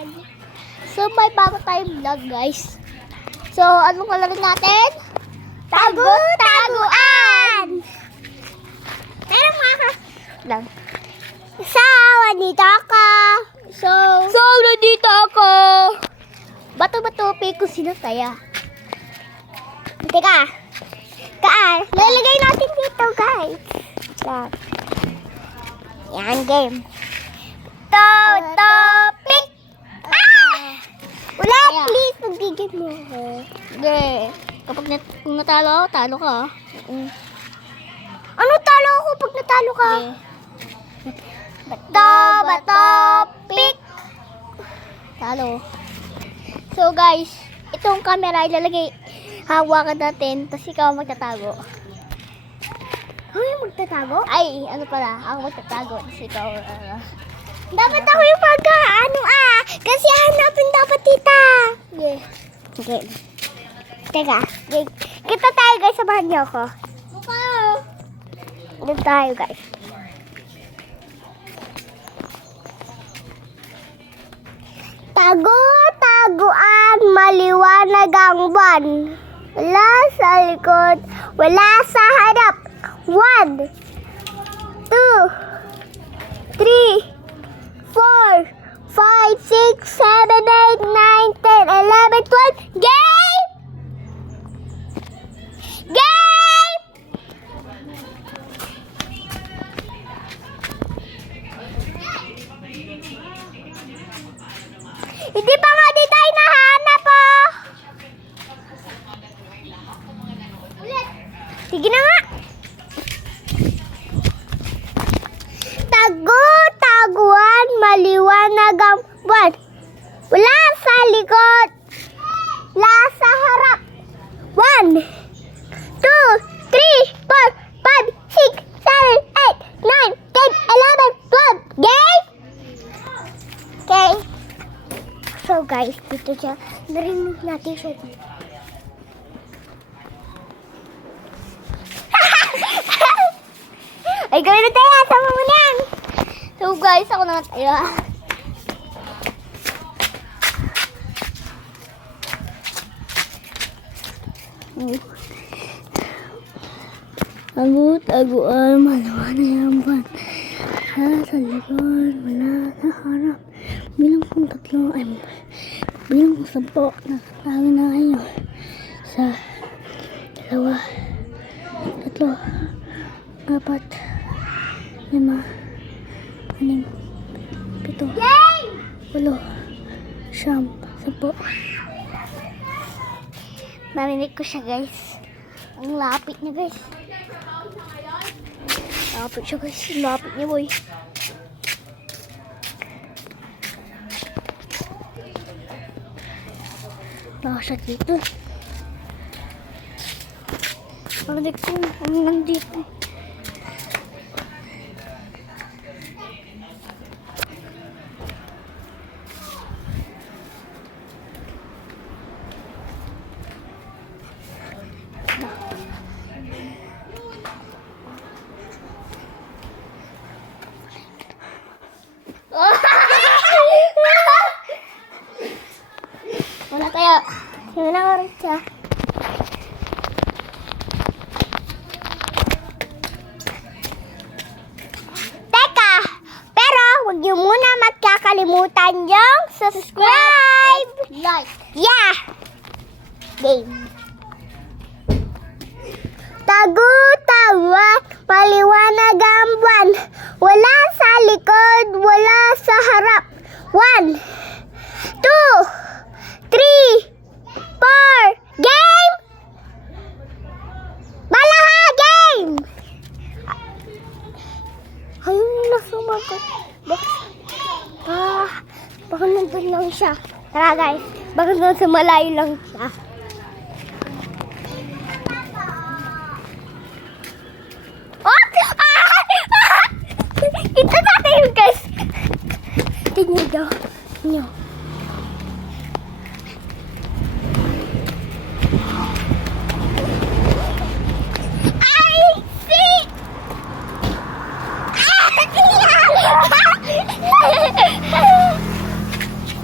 natin. So, may bago tayong vlog, guys. So, anong kalaro natin? Tagu-taguan! Pero mga lang. So, nandito ako. So, nandito ako. Bato-bato, pick kung sino saya. Teka. Lalagay natin dito, guys. Lang. Yan, game. Pick! Ulit, please. Magbigay mo ako. Sige. Kung natalo, talo ka. Ano talo ako pag natalo ka? Bato, pick! Talo. So, guys, itong camera ilalagay, hawakan natin, tapos ikaw magtatago. Ay, magtatago? Ay, ano pala, ako magtatago, tapos ikaw, dapat ako yung kasi hanapin dapat tita. Okay. Teka, kita tayo guys, samahan niyo ako. Dito tayo guys. Tagu-taguan, maliwanag ang buwan. Wala sa likod, wala sa harap. 1, 2, 3, 4, 5, 6, 7, 8, 9, 10, 11, 12. Game! Game! Hindi pa nga di tayo nahanap oh. Sige na nga. Tagu-taguan, maliwanag ang buwan. Wala sa likod, wala sa harap. 1, 2, 3, 4, 5, 6, 7, 8, 9, 10, 11, 12. Game? Okay. So guys, dito siya. Narinig natin siya dito. Ay, gawin na tayo. Sama mo na yan. So guys, ako naman tayo. Tagu-taguan, maliwanag ang buwan. Wala sa likod, wala sa harap. Bilang kong 3, bilang kong 10, nakatawi na kayo. 1, 2, 3, 4, 5, 6, 7, 8, 9, 10, 11, 12. Narinig ko siya guys. Ang lapit niya guys. Lapit siya guys. Lapit niya boy. Nasa dito. Narinig ko ang nandito. Wala tayo. Sino na oras siya? Teka! Pero huwag niyo muna magkakalimutan yung subscribe! Like. Yeah! Game. Tagu-tawa, maliwanag ang buwan. Wala sa likod, wala sa harap. 1, 2, 3, 4. Game! Balaha! Game! Ayun na sumagot. Baka nandun lang siya. Tara guys, baka nandun sa malayo lang siya. Oh! Ito natin yun guys. Tingnan daw. Tingnan.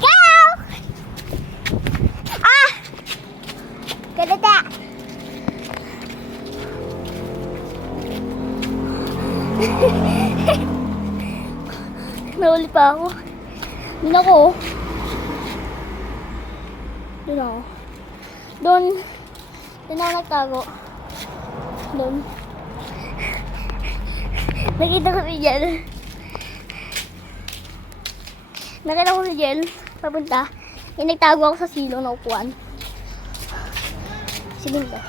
Go! ako. Doon ako. Doon ako. Doon. Doon ako nagtago. Doon. Nakita ko si Jel. Nakita ko si Jel. Papunta. Yung nagtago ako sa silong na upuan. Si Linda.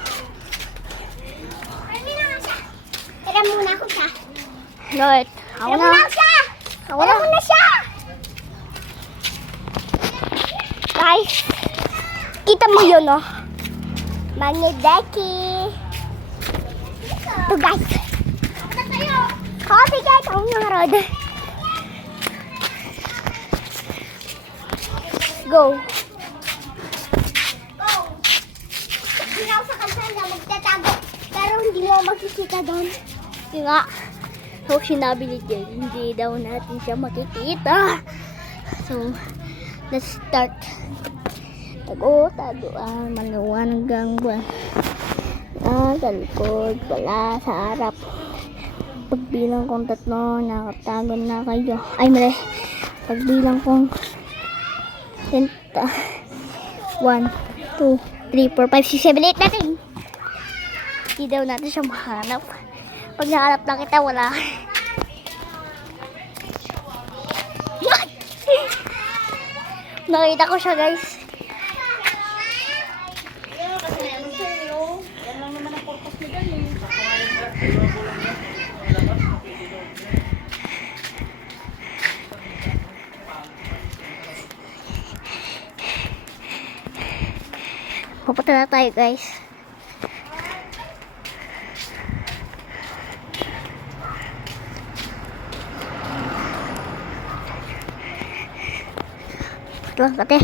Teka muna ako siya. Bakit? Ako na. Ako na. Muna siya. Guys. Kita mo yun, oh. Manideki. Ito guys. Coffee guys. Ako nga rod. Go. Hindi ako sa kalsada magtatago. Pero hindi mo makikita doon. Yung nga. So, sinabi ni Jel, hindi daw natin siya makikita. So, let's start. Tago, maluwan hanggang buwan. Sa likod, wala, sa harap. Pagbilang kong 3, nakatago na kayo. Ay, mali. Pagbilang kong 10, 1, 2, 3, 4, 5, 6, 7, 8 natin. Hindi daw natin siya mahanap. Pag nahanap lang kita, wala. Nakita ko siya, guys. Pupunta na tayo, guys. Lang kate.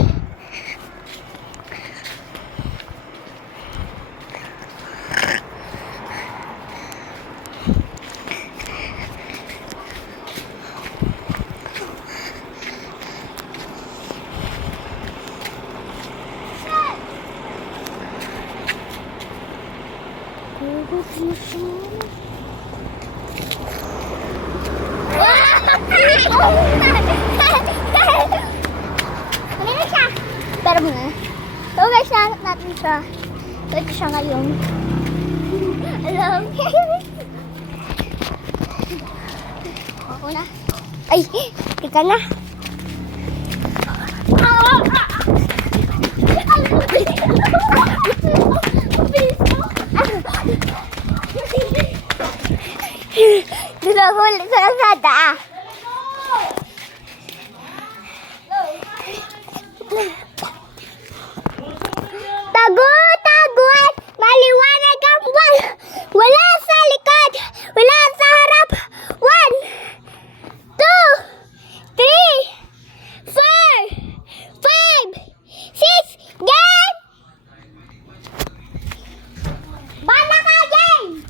Kumina siya. Pero muna. So guys, nahanap natin siya. Ito siya ngayon. Alam. Ako na. Ay, tika na. Dinahuli sa kalsada. Tago, taguan. Maliwanag ang buwan. Wala sa likod. Wala sa harap. 1, 2, 3, 4, 5, 6, game! Bala ka, game!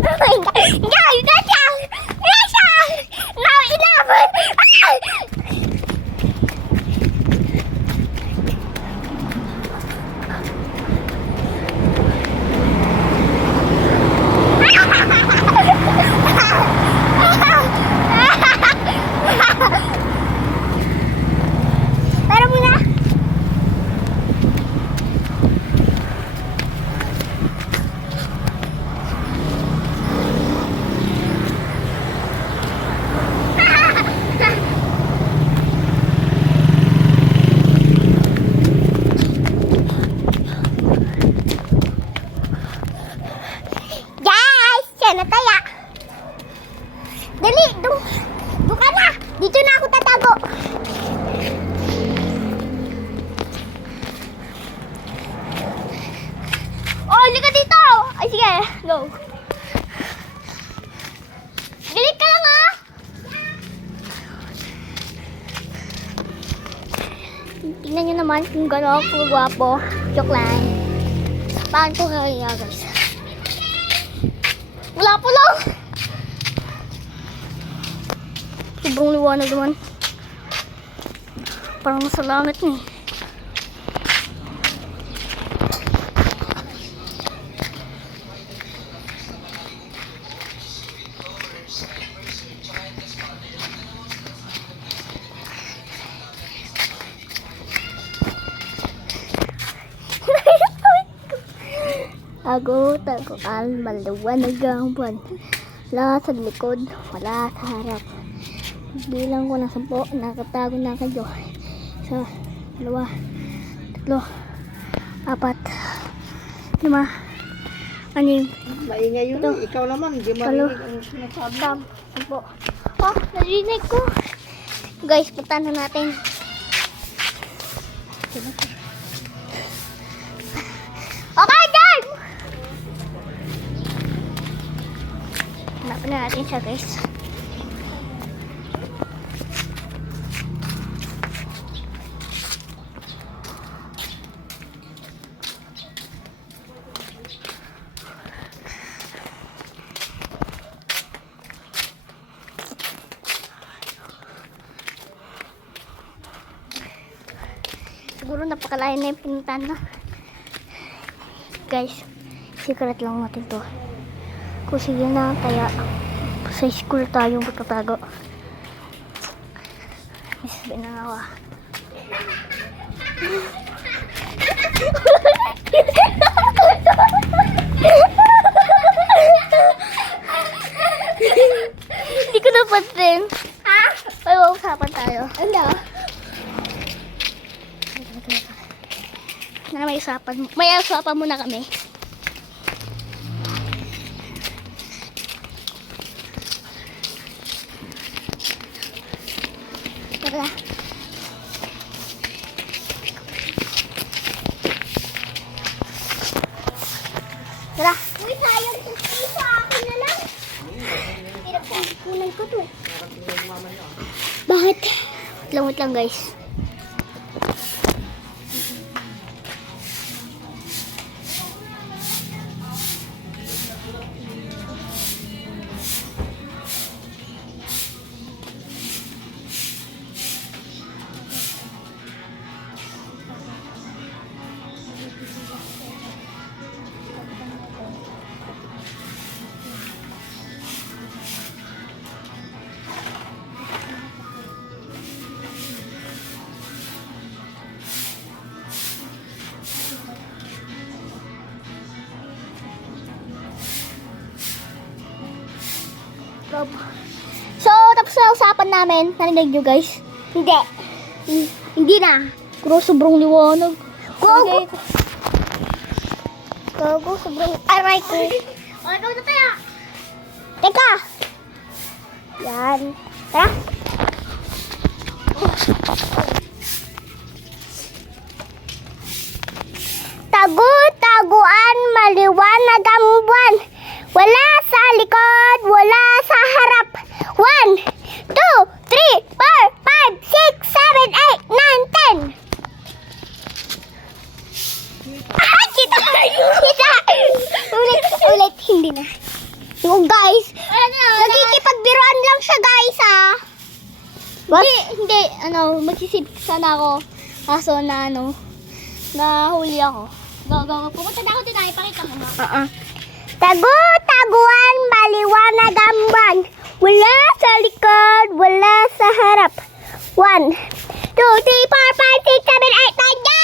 Oh my God! Guys, gotcha! Gotcha! Now enough! Pero muna. Guys, siya na taya. Dali, doon ka na. Dito na ako tatago. Oh, liga dito! Ay, sige. Go. Galit ka lang, ah! Tingnan nyo naman kung gano'n ako gwapo. Joke lang. Paano ko kaya, guys? Wala po lang! Sobrang liwanag naman. Parang nasa langit niya. Tago-tagoan, maliwanag ang buwan. Wala sa likod, wala sa harap. Bilang ko ng 10, nakatago na kayo. 1, 2, 3, 4, 5, 6, Maingay yun eh. Ikaw naman, hindi marinig ang sinasabi. 10. Oh, narinig ko. Guys, punta na natin. Okay, dyan! Hanapin na natin siya, guys. Siguro napakalayo na yung pinuntahan na. Guys, secret lang natin to. Kung sige na, kaya sa school tayo magtatago. May sabihin na nga. Hindi ko napansin. Ha? Ay, usapan tayo. Ano? Na may usapan muna kami. Tara. Tara. Uy, sayang ito sa akin na lang. Hirap ko. Kulay ko to. Bakit? Wait lang guys. So, tapos na usapan namin. Narinig nyo guys? Hindi. Hindi na. Pero sobrang liwanag. Go! Go, sobrang aray ko. O, ikaw na tayo. Teka. Yan. Tara. Tagu-taguan, maliwanag ang buwan. Wala sa likod, wala sa harap. 1, 2, 3, 4, 5, 6, 7, 8, 9, 10. Ah, kita! Kita! Ulit, hindi na. Yung guys, nagkikipagbiruan lang siya guys ah. What? Hindi, magsisip sana ako. Kaso na nahuli ako. Go. Pupunta na ako dito, ipakita mo nga. Tagu-taguan, maliwanag ang buwan. Wala sa likod, wala sa harap. 1, 2, 3, 4, 5, 6, 7, 8, 9, go!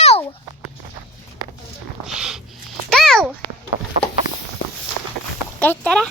Go! Okay, tara.